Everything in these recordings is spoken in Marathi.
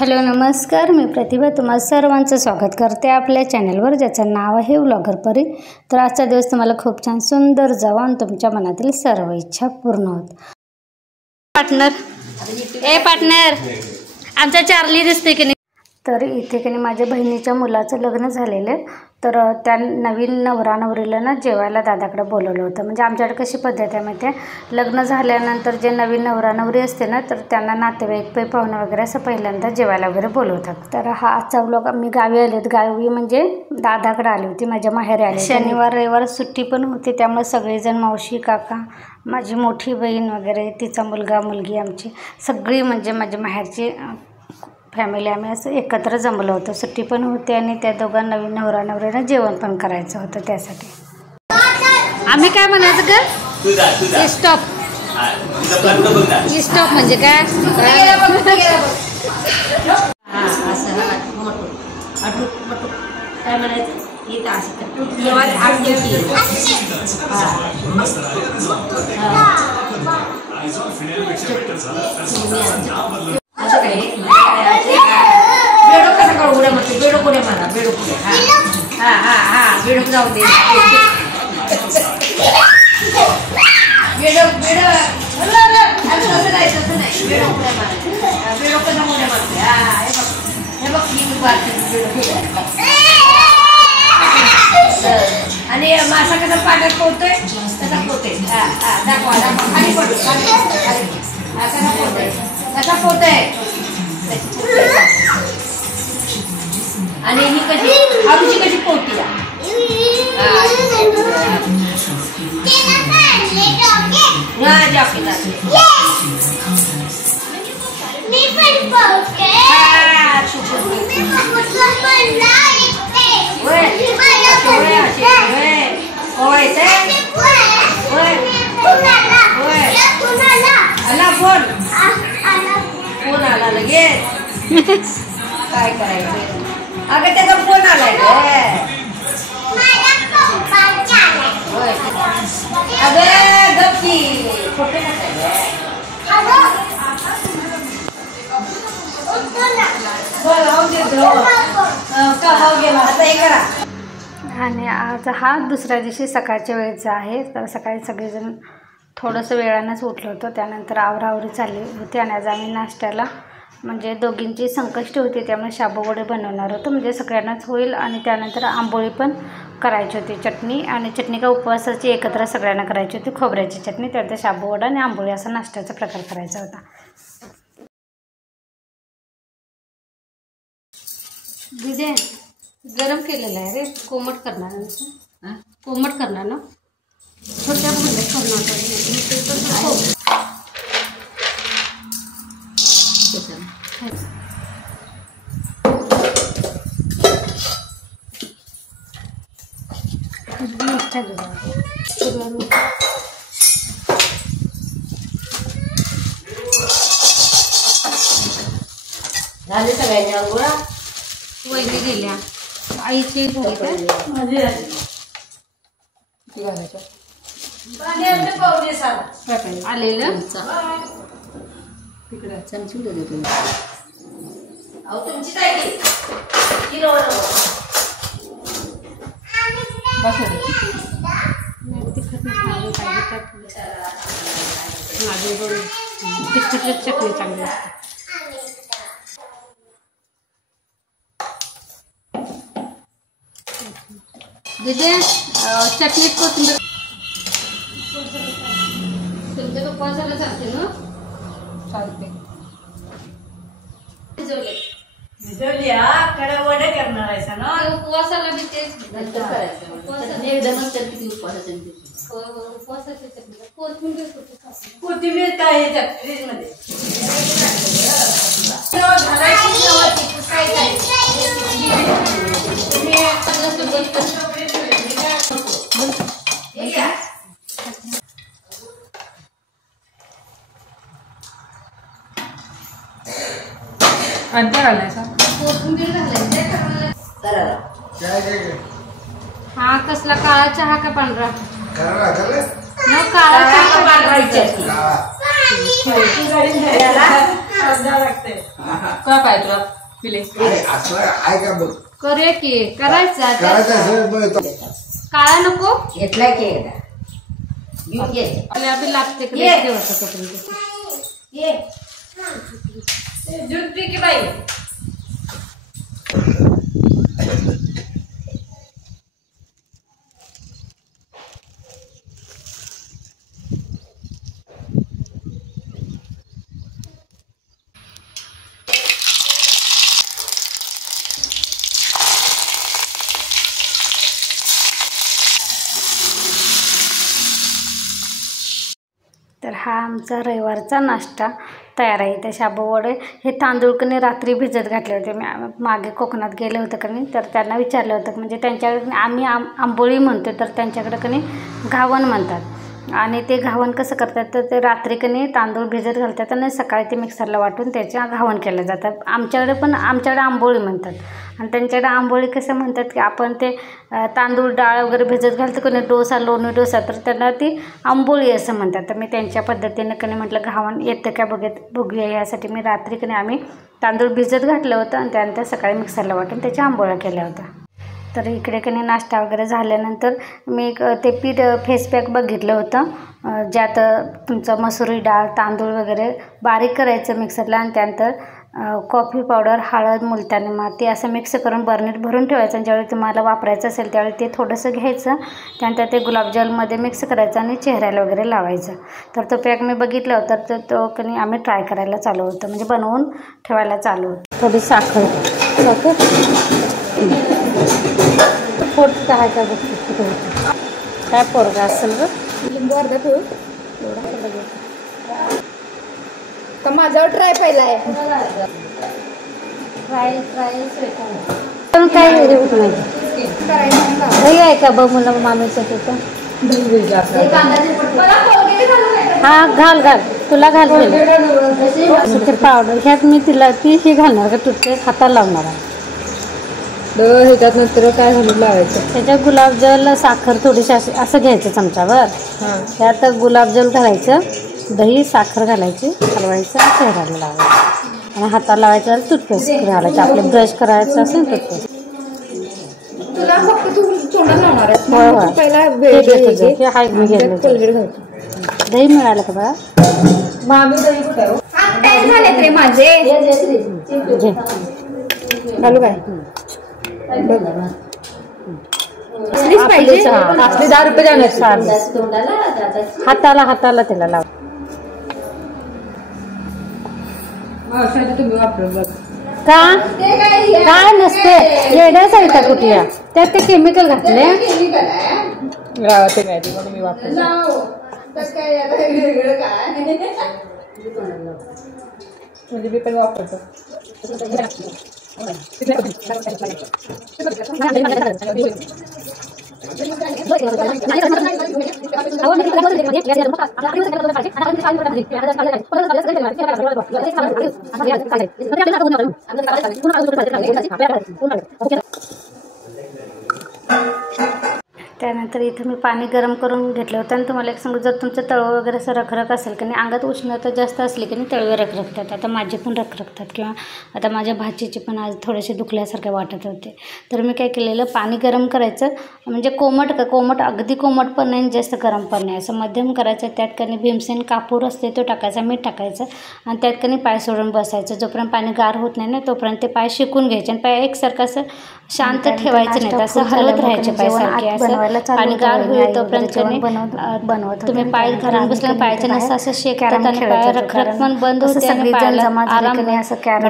हॅलो नमस्कार, मी प्रतिभा तुम्हा सर्वांचं स्वागत करते आपल्या चॅनलवर, ज्याचं नाव आहे व्लॉगर परी। तर आजचा दिवस तुम्हाला खूप छान सुंदर जावा आणि तुमच्या मनातील सर्व इच्छा पूर्ण होत। पार्टनर आमचा चार्ली दिसते की नाही। तर इथे की नाही माझ्या बहिणीच्या मुलाचं लग्न झालेलं आहे, तर त्या नवीन नवरा नवरीला ना जेवायला दादाकडे बोलवलं होतं। म्हणजे आमच्याकडे कशी पद्धत आहे माहिती आहे, लग्न झाल्यानंतर जे नवीन नवरा नवरी असते ना, तर त्यांना नातेवाईक पाहुणे वगैरे असं पहिल्यांदा जेवायला वगैरे बोलवतात। तर हा आजचा व्लॉग मी गावी आले होते, गावी म्हणजे दादाकडे आली होती, माझ्या माहेरी आले। शनिवार रविवार सुट्टी पण होती, त्यामुळे सगळेजण मावशी काका माझी मोठी बहीण वगैरे तिचा मुलगा मुलगी आमची सगळी म्हणजे माझ्या माहेरची फॅमिली आम्ही असं एकत्र जमलो होतो। सुट्टी पण होती आणि त्या दोघां नवीन नवरा नवरीला जेवण पण करायचं होतं, त्यासाठी आम्ही काय म्हणायचं का स्टॉप स्टॉप म्हणजे काय काय म्हणायचं आणि मासा कसा पाण्यात पोहतोय तसा पोहतोय। दाखवा दाखवा खाली पडू कसा पोहतोय कसा पोहतोय। आणि ही कशी आरुची कशी पोहती फोन आला लगेच काय करायचं। अगं त्याचा फोन आलाय अगं गप्पी फोटो आणि आज हा दुसऱ्या दिवशी सकाळच्या वेळेचा आहे। तर सकाळी सगळेजण थोडंसं वेळानंच उठलं होतं, त्यानंतर आवरावरी चालली होती आणि आज आम्ही नाश्त्याला म्हणजे दोघींची संकष्टी होती, त्यामुळे शाबूवडे बनवणार होतो, म्हणजे सगळ्यांनाच होईल। आणि त्यानंतर आंबोळी पण करायची होती, चटणी आणि चटणी का उपवासाची एकत्र सगळ्यांना करायची होती, खोबऱ्याची चटणी, त्यानंतर शाबूवडा आणि आंबोळी असा नाश्त्याचा प्रकार करायचा होता। दिदे गरम केलेलं आहे रे, कोमट करणार ना, कोमट करणार ना, छोट्या भांड्यात करणार झाले सगळ्यांनी अंघोळा वहिनी गेल्या आईची आलेलं तिकडे चमची तुमची जायची तिखट चटणी चांगली असते। दिदे चटणीत कोथिंबीर तुमच्या उपवासाला चालते ना, चालते वडे करणार आहे ना, उपवासाला बी तेच करायचं एकदमच तर किती उपवासाचे उपवासाच्या चटणी कोथिंबीर काय फ्रीज मध्ये अंतर घालायचा, कोथिंबीर घालायचं। हा कसला काळा चहा का पांढरा? काळा चहा पांढरा का पाहिजे तुला पिले करूया की करायचं काळा नको घेतलाय की आपली लागते ये दूध पी की बाई तर हा आमचा रविवारचा नाश्ता तयार आहे. त्या शाबू वडे हे तांदूळ कणी रात्री भिजत घातले होते. मी मागे कोकणात गेले होते कणी तर त्यांना विचारलं होतं म्हणजे त्यांच्याकडे आम्ही आंबोळी म्हणतो तर त्यांच्याकडे कणी घावण म्हणतात आणि ते घावण कसं करतात तर ते रात्री कणी तांदूळ भिजत घालतात आणि सकाळी ते मिक्सरला वाटून त्याच्या घावण केलं जातात. आमच्याकडे आंबोळी म्हणतात आणि त्यांच्याकडे आंबोळी कसं म्हणतात की आपण ते तांदूळ डाळ वगैरे भिजत घालतो कणी डोसा लोणी डोसा तर त्यांना ती आंबोळी असं म्हणतात. तर मी त्यांच्या पद्धतीनं कणी म्हटलं घावण येतं का बघूया यासाठी मी रात्री कणी आम्ही तांदूळ भिजत घातलं होतं आणि त्यानंतर सकाळी मिक्सरला वाटून त्याच्या आंबोळ्या केल्या होत्या. तर इकडे कणी नाश्ता वगैरे झाल्यानंतर मी ते पीठ फेस पॅक बघितलं होतं ज्यात तुमचं मसुरी डाळ तांदूळ वगैरे बारीक करायचं मिक्सरला आणि त्यानंतर कॉफी पावडर हळद मुलतानी माती असं मिक्स करून बर्नीत भरून ठेवायचं आणि ज्यावेळी तुम्हाला वापरायचं असेल त्यावेळी ते थोडंसं घ्यायचं त्यानंतर ते गुलाबजलमध्ये मिक्स करायचं आणि चेहऱ्याला वगैरे लावायचं. तर तो पॅक मी बघितला होता तर तो कणी आम्ही ट्राय करायला चालू होतं म्हणजे बनवून ठेवायला चालू होतं. थोडी साखर पोट काय का बघ काय पोरगा असेल ग लिंबू अर्धा ठेवू तर माझ्यावर ट्राय पहिला आहे पण काय नाही आहे का बघ मुला मामीचं तिथं हा घाल तुला घाल पावडर ह्यात मी तिला ती घालणार का टूथपेस्ट हाताला लावणार आहे ह्याच्यात नंतर काय घालून लावायचं त्याच्यात गुलाबजल साखर थोडीशी असं घ्यायचं चमचावर त्यात गुलाबजल घालायचं दही साखर घालायची हलवायचं चेहऱ्याला लावायचं आणि हाताला लावायचं टूथपेस्ट घालायचं आपले ब्रश करायचं असेल टूथपेस्ट तुला फक्त तू तोंडाला लावणार आहे होय पहिला दही मिळालं का बघा काय झाले रे माझे घालू काय आपले 10 रुपये हाताला त्याला लाव तुम्ही वापरून बघ का काय नसते येण्याच आहे का कुठल्या त्यात ते केमिकल घातले मी वापरतो म्हणजे मी पण वापरतो त्यानंतर इथं मी पाणी गरम करून घेतलं होतं आणि तुम्हाला एक सांगू जर तुमचं तळवं वगैरे असं रखरख असेल की नाही अंगात उष्णता जास्त असली की नाही तळवे रखरखतात. आता माझे पण रखरखतात किंवा आता माझ्या भाचीचे पण आज थोडेसे दुखल्यासारखे वाटत होते तर मी काय केलेलं पाणी गरम करायचं म्हणजे कोमट अगदी कोमट पण नाही जास्त गरम पण नाही असं मध्यम करायचं. त्यात कणी भीमसेन कापूर असते तो टाकायचा मीठ टाकायचं आणि त्यात कणी पाय सोडून बसायचं जोपर्यंत पाणी गार होत नाही ना तोपर्यंत ते पाय शेकून घ्यायचे आणि पाय एकसारखं असं शांत ठेवायचं नाही असं हलवत राहायचे पाय सारखे असं पाणी गार होईल तोपर्यंत बनवत तुम्ही पाय घालून बसल्या पायाच्या नसं असं शेकतात आणि पाय रखरख पण बंद होते आणि पायाला आराम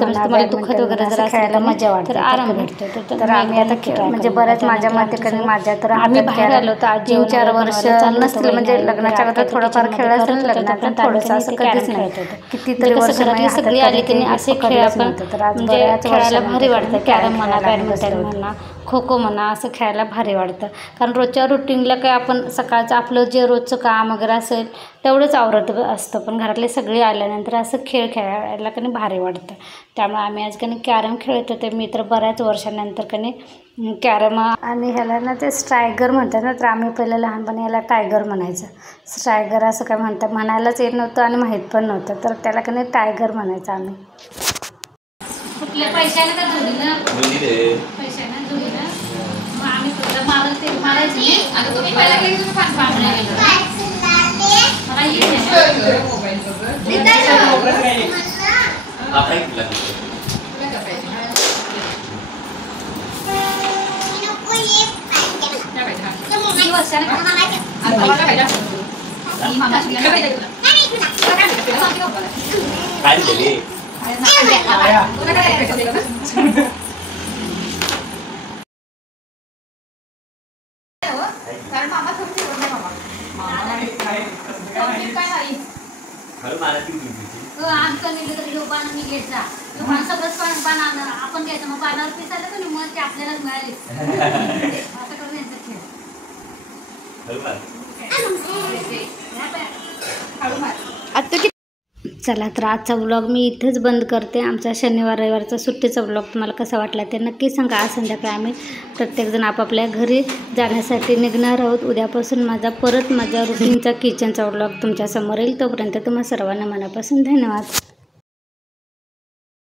तुम्हाला दुखत वगैरे जर असेल मजा वाटते तर आराम भेटतो. तर आम्ही आता म्हणजे बऱ्याच माझ्या मते माझ्या तर आम्ही बाहेर आलो तर 3-4 वर्ष नसतील म्हणजे लग्नाच्या अगोदर थोडंफार खेळ असेल लग्नाचं थोडंसं असं कधीच नाही कितीतरी वर्ष सगळी आली की असे खेळ आपण म्हणजे खेळायला भारी वाटतं कॅरम म्हणा बॅडमिंटन म्हणा, खो खो म्हणा, असं खेळायला भारी वाटतं. कारण रोजच्या रुटीनला काही आपण सकाळचं आपलं जे रोजचं काम वगैरे असेल तेवढंच आवरत असतं, पण घरातले सगळे आल्यानंतर असं खेळ खेळायला कधी भारी वाटतं. त्यामुळे आम्ही आज कधी कॅरम खेळत होते. मी तर बऱ्याच वर्षानंतर कधी कॅरम, आणि ह्याला ना ते स्ट्रायगर म्हणतात ना, तर आम्ही पहिलं लहानपणी ह्याला टायगर म्हणायचं. स्ट्रायगर असं काय म्हणतात म्हणायलाच येत नव्हतं आणि माहीत पण नव्हतं, तर त्याला कधी टायगर म्हणायचं आम्ही. कुठल्या पैशाने का जोडीनं पैशाने जोडीनं मग आम्ही तुला मारायचं नाही. आता तुम्ही पहिला गेली तुम्ही पाच पांढऱ्या गेलो मला आपण घ्यायचं मग पानावर पिसायला तर मग ते आपल्यालाच मिळाले असं करून यांचा खेळ. चला तर आजचा व्लॉग मी इथेच बंद करते. आमचा शनिवार रविवारचा सुट्टीचा व्लॉग तुम्हाला कसा वाटला ते नक्की सांगा. आज संध्याकाळी आम्ही प्रत्येकजण आपापल्या घरी जाण्यासाठी निघणार आहोत. उद्यापासून माझा रुटीनचा किचनचा व्लॉग तुमच्यासमोर येईल. तोपर्यंत तुम्हा सर्वांना मनापासून धन्यवाद.